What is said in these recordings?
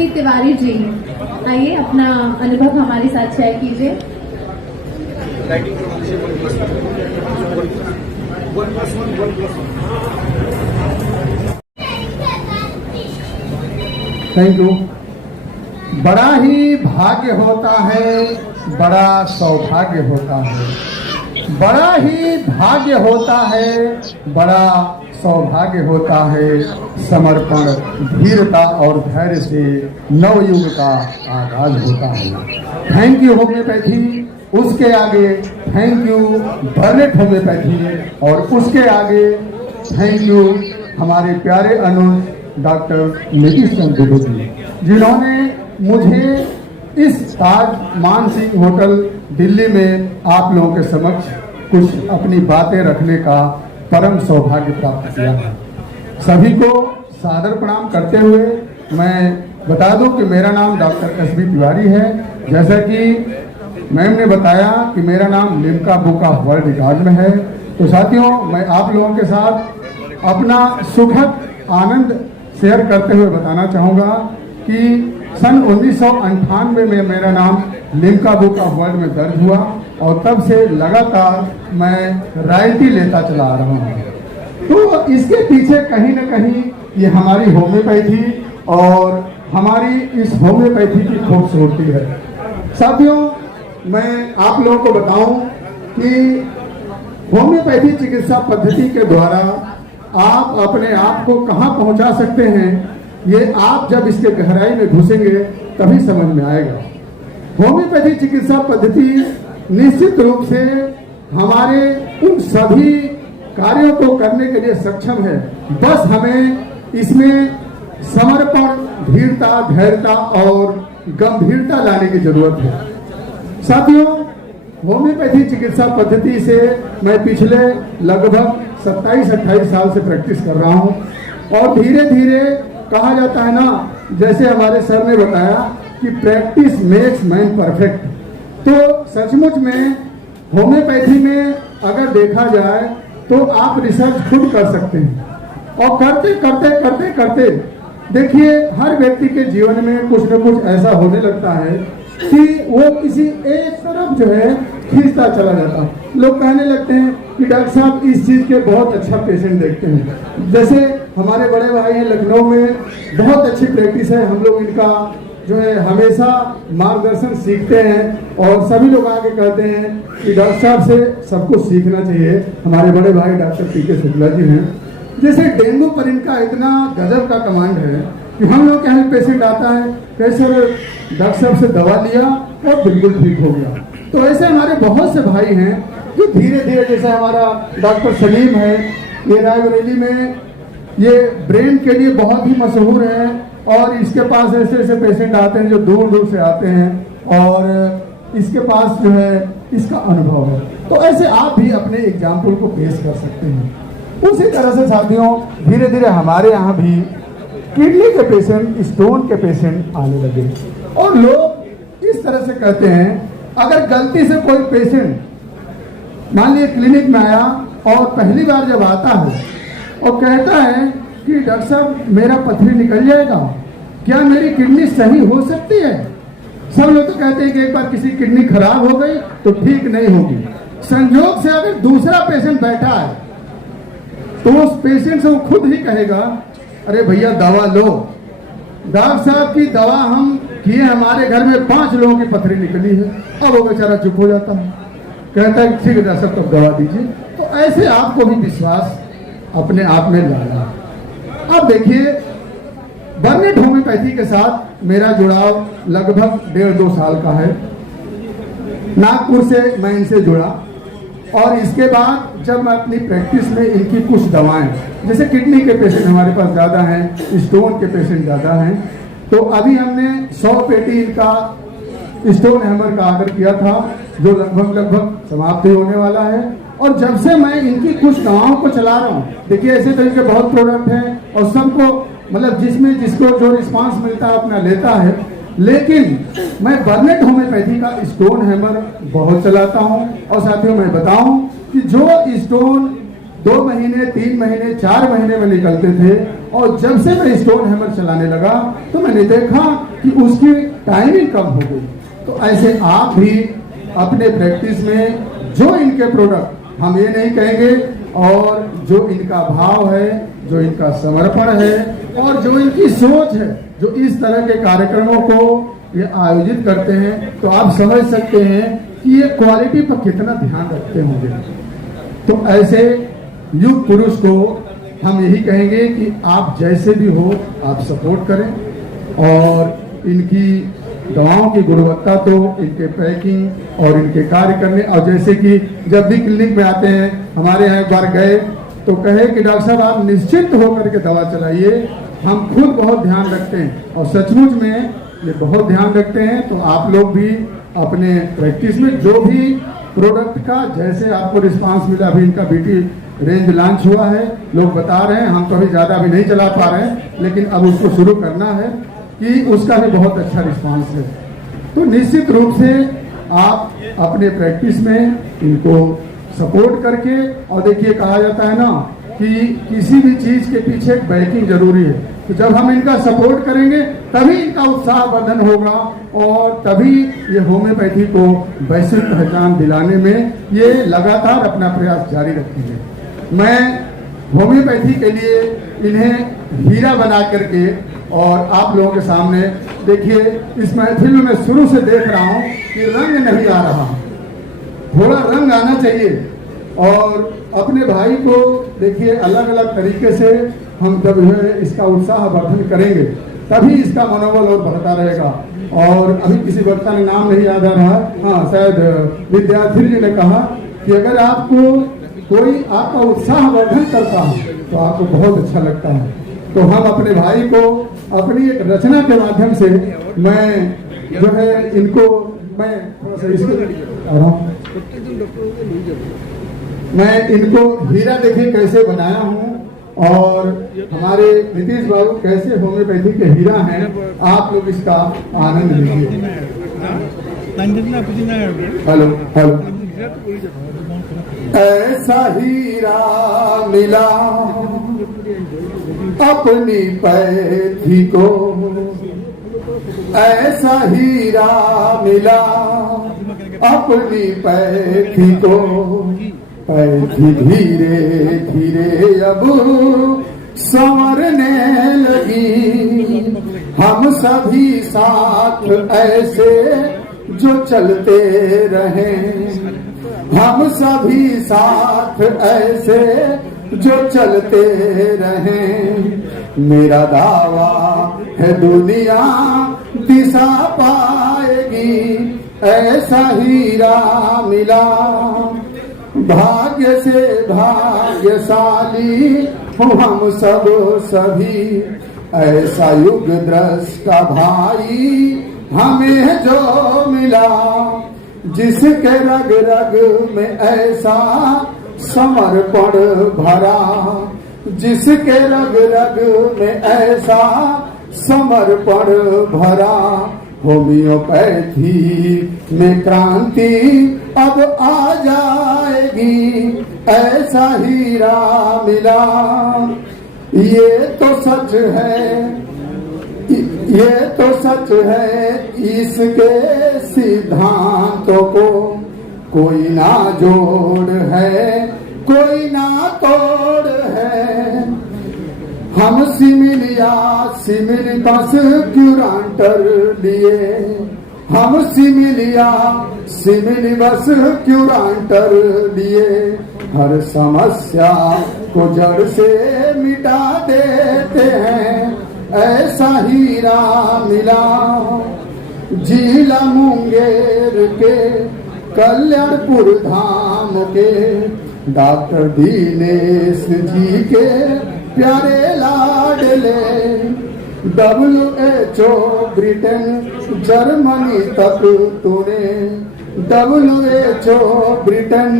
SB Tiwari ji, आइए अपना अनुभव हमारे साथ शेयर कीजिए। Thank you. बड़ा ही भाग्य होता है, बड़ा सौभाग्य होता है, बड़ा ही भाग्य होता है, बड़ा सौभाग्य होता है। समर्पण, धीरता और धैर्य से नवयुग का आगाज होता है। थैंक यू होम्योपैथी, उसके आगे थैंक यू बर्नेट होम्योपैथी, और उसके आगे थैंक यू हमारे प्यारे अनुज डॉक्टर नीतीश चंद्र जी, जिन्होंने मुझे इस ताज मानसिंह होटल दिल्ली में आप लोगों के समक्ष कुछ अपनी बातें रखने का परम सौभाग्य प्राप्त किया है। सभी को सादर प्रणाम करते हुए मैं बता दूं कि मेरा नाम डॉक्टर एसबी तिवारी है। जैसा कि मैम ने बताया कि मेरा नाम Limca book of world record में है, तो साथियों मैं आप लोगों के साथ अपना सुखद आनंद शेयर करते हुए बताना चाहूँगा कि सन 1998 में मेरा नाम लिम्का बुक ऑफ वर्ल्ड में दर्ज हुआ, और तब से लगातार मैं रॉयल्टी लेता चला आ रहा हूँ। तो इसके पीछे कहीं न कहीं ये हमारी होम्योपैथी और हमारी इस होम्योपैथी की खूबसूरती है। साथियों मैं आप लोगों को बताऊं कि होम्योपैथी चिकित्सा पद्धति के द्वारा आप अपने आप को कहाँ पहुंचा सकते हैं, ये आप जब इसके गहराई में घुसेंगे तभी समझ में आएगा। होम्योपैथी चिकित्सा पद्धति निश्चित रूप से हमारे उन सभी कार्यों को करने के लिए सक्षम है, बस हमें इसमें समर्पण, धीरता, धैर्यता और गंभीरता लाने की जरूरत है। साथियों होम्योपैथी चिकित्सा पद्धति से मैं पिछले लगभग 27-28 साल से प्रैक्टिस कर रहा हूं, और धीरे धीरे कहा जाता है ना, जैसे हमारे सर ने बताया कि प्रैक्टिस मेक्स मैन परफेक्ट, तो सचमुच में होम्योपैथी में अगर देखा जाए तो आप रिसर्च खुद कर सकते हैं, और करते करते करते करते देखिए हर व्यक्ति के जीवन में कुछ न कुछ ऐसा होने लगता है कि वो किसी एक तरफ जो है खींचता चला जाता है। लोग कहने लगते हैं कि डॉक्टर साहब इस चीज के बहुत अच्छा पेशेंट देखते हैं। जैसे हमारे बड़े भाई हैं लखनऊ में, बहुत अच्छी प्रैक्टिस है, हम लोग इनका जो है हमेशा मार्गदर्शन सीखते हैं, और सभी लोग आके कहते हैं कि डॉक्टर साहब से सब कुछ सीखना चाहिए। हमारे बड़े भाई डॉक्टर पीके शुक्ला जी हैं, जैसे डेंगू पर इनका इतना गजब का कमांड है कि हम लोग के यहाँ पेशेंट आता है, कैसे डॉक्टर साहब से दवा लिया और बिल्कुल ठीक हो गया। तो ऐसे हमारे बहुत से भाई हैं जो धीरे धीरे, जैसे हमारा डॉक्टर सलीम है, ये रायबरेली में ये ब्रेन के लिए बहुत ही मशहूर है, और इसके पास ऐसे ऐसे पेशेंट आते हैं जो दूर दूर से आते हैं, और इसके पास जो है इसका अनुभव है। तो ऐसे आप भी अपने एग्जाम्पल को पेश कर सकते हैं। उसी तरह से साथियों धीरे धीरे हमारे यहाँ भी किडनी के पेशेंट, स्टोन के पेशेंट आने लगे, और लोग इस तरह से कहते हैं, अगर गलती से कोई पेशेंट मान लीजिए क्लिनिक में आया और पहली बार जब आता है और कहता है कि डॉक्टर साहब मेरा पथरी निकल जाएगा, क्या मेरी किडनी सही हो सकती है? सब लोग तो कहते हैं कि एक बार किसी किडनी खराब हो गई तो ठीक नहीं होगी। संयोग से अगर दूसरा पेशेंट बैठा है तो उस पेशेंट से वो खुद ही कहेगा, अरे भैया दवा लो, डॉक्टर साहब की दवा हम किए, हमारे घर में 5 लोगों की पथरी निकली है। अब वो बेचारा चुप हो जाता है, कहता है ठीक है डॉक्टर साहब तो दवा दीजिए। तो ऐसे आपको भी विश्वास अपने आप में लाना। अब देखिए बर्नेट होम्योपैथी के साथ मेरा जुड़ाव लगभग 1.5-2 साल का है। नागपुर से मैं इनसे जुड़ा, और इसके बाद जब मैं अपनी प्रैक्टिस में इनकी कुछ दवाएं, जैसे किडनी के पेशेंट हमारे पास ज़्यादा हैं, स्टोन के पेशेंट ज़्यादा हैं, तो अभी हमने 100 पेटी इनका स्टोन हैमर का ऑर्डर किया था, जो लगभग समाप्त होने वाला है। और जब से मैं इनकी कुछ दवाओं को चला रहा हूँ, देखिए ऐसे तो इनके बहुत प्रोडक्ट हैं, और सबको मतलब जिसमें जिसको जो रिस्पांस मिलता है अपना लेता है, लेकिन मैं बर्नेट होम्योपैथी का स्टोन हैमर बहुत चलाता हूं। और साथियों मैं बताऊं कि जो स्टोन 2 महीने 3 महीने 4 महीने में निकलते थे, और जब से मैं स्टोन हैमर चलाने लगा तो मैंने देखा कि उसकी टाइमिंग कम हो गई। तो ऐसे आप भी अपने प्रैक्टिस में जो इनके प्रोडक्ट, हम ये नहीं कहेंगे, और जो इनका भाव है, जो इनका समर्पण है, और जो इनकी सोच है, जो इस तरह के कार्यक्रमों को ये आयोजित करते हैं, तो आप समझ सकते हैं कि ये क्वालिटी पर कितना ध्यान रखते होंगे। तो ऐसे युग पुरुष को हम यही कहेंगे कि आप जैसे भी हो आप सपोर्ट करें, और इनकी दवाओं की गुणवत्ता, तो इनके पैकिंग और इनके कार्य करने, और जैसे कि जब भी क्लिनिक में आते हैं, हमारे यहाँ एक बार गए तो कहे कि डॉक्टर साहब आप निश्चिंत होकर के दवा चलाइए, हम खुद बहुत ध्यान रखते हैं, और सचमुच में ये बहुत ध्यान रखते हैं। तो आप लोग भी अपने प्रैक्टिस में जो भी प्रोडक्ट का जैसे आपको रिस्पांस मिला, अभी इनका बीटी रेंज लॉन्च हुआ है, लोग बता रहे हैं, हम तो अभी ज़्यादा भी नहीं चला पा रहे हैं, लेकिन अब उसको शुरू करना है कि उसका भी बहुत अच्छा रिस्पांस है। तो निश्चित रूप से आप अपने प्रैक्टिस में इनको सपोर्ट करके, और देखिए कहा जाता है ना कि किसी भी चीज के पीछे एक बैकिंग जरूरी है, तो जब हम इनका सपोर्ट करेंगे तभी इनका उत्साह वर्धन होगा, और तभी ये होम्योपैथी को वैश्विक पहचान दिलाने में ये लगातार अपना प्रयास जारी रखेंगे। मैं होम्योपैथी के लिए इन्हें हीरा बना करके और आप लोगों के सामने, देखिए इस महफिल में मैं शुरू से देख रहा हूँ कि रंग नहीं आ रहा, थोड़ा रंग आना चाहिए। और अपने भाई को देखिए अलग अलग तरीके से हम जब इसका उत्साह वर्धन करेंगे तभी इसका मनोबल और बढ़ता रहेगा। और अभी किसी वक्ता ने नाम नहीं याद आ रहा, हाँ शायद विद्यार्थी जी ने कहा कि अगर आपको कोई आपका उत्साह वर्धन करता है तो आपको बहुत अच्छा लगता है। तो हम अपने भाई को अपनी एक रचना के माध्यम से, मैं जो है इनको, मैं थोड़ा सा मैं इनको हीरा देखिए कैसे बनाया हूँ, और हमारे नीतीश बाबू कैसे होम्योपैथी के हीरा हैं, आप लोग इसका आनंद लीजिए। Hello hello. ऐसा हीरा मिला अपनी पैथी को, ऐसा हीरा मिला अपनी पैथी को, पैथी धीरे धीरे अब संवरने लगी। हम सभी साथ ऐसे जो चलते रहे, हम सभी साथ ऐसे जो चलते रहे, मेरा दावा है दुनिया दिशा पाएगी। ऐसा हीरा मिला, भाग्य से भाग्यशाली हम सब सभी, ऐसा युग दृष्टा भाई हमें जो मिला, जिसके रग रग में ऐसा समर्पण भरा, जिसके रग रग में ऐसा समर्पण भरा। होम्योपैथी में क्रांति अब आ जाएगी, ऐसा हीरा मिला। ये तो सच है, ये तो सच है, इसके सिद्धांतों को कोई ना जोड़ है, कोई ना तोड़ है। हम सिमिलिया सिमिल बस क्यूरांटर लिए, हम सिमिलिया सिमिल बस क्यूरांटर लिए, हर समस्या को जड़ से मिटा देते हैं, ऐसा हीरा मिला। जिला मुंगेर के कल्याणपुर धाम के डॉक्टर दिनेश जी के प्यारे लाडले, WHO ब्रिटेन जर्मनी तक तूने, WHO ब्रिटेन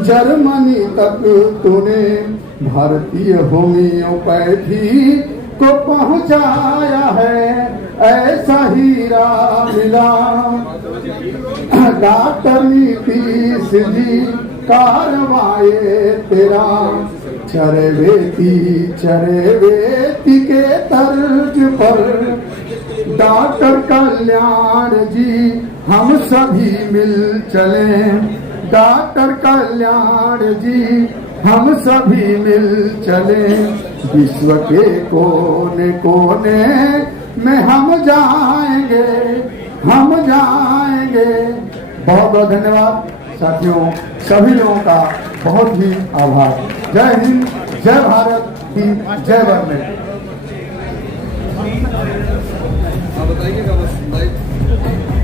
जर्मनी तक तूने भारतीय होम्योपैथी को पहुंचाया है, ऐसा हीरा मिला। डॉक्टर नीतीश जी कारवाए तेरा चरेवेती के तर्ज पर डॉक्टर कल्याण जी हम सभी मिल चले, डॉक्टर कल्याण जी हम सभी मिल चले, विश्व के कोने कोने में हम जाएंगे, हम जाएंगे। बहुत बहुत धन्यवाद साथियों, सभी लोगों का बहुत ही आभार। जय हिंद, जय भारत, जय वंदे। बताइएगा बस।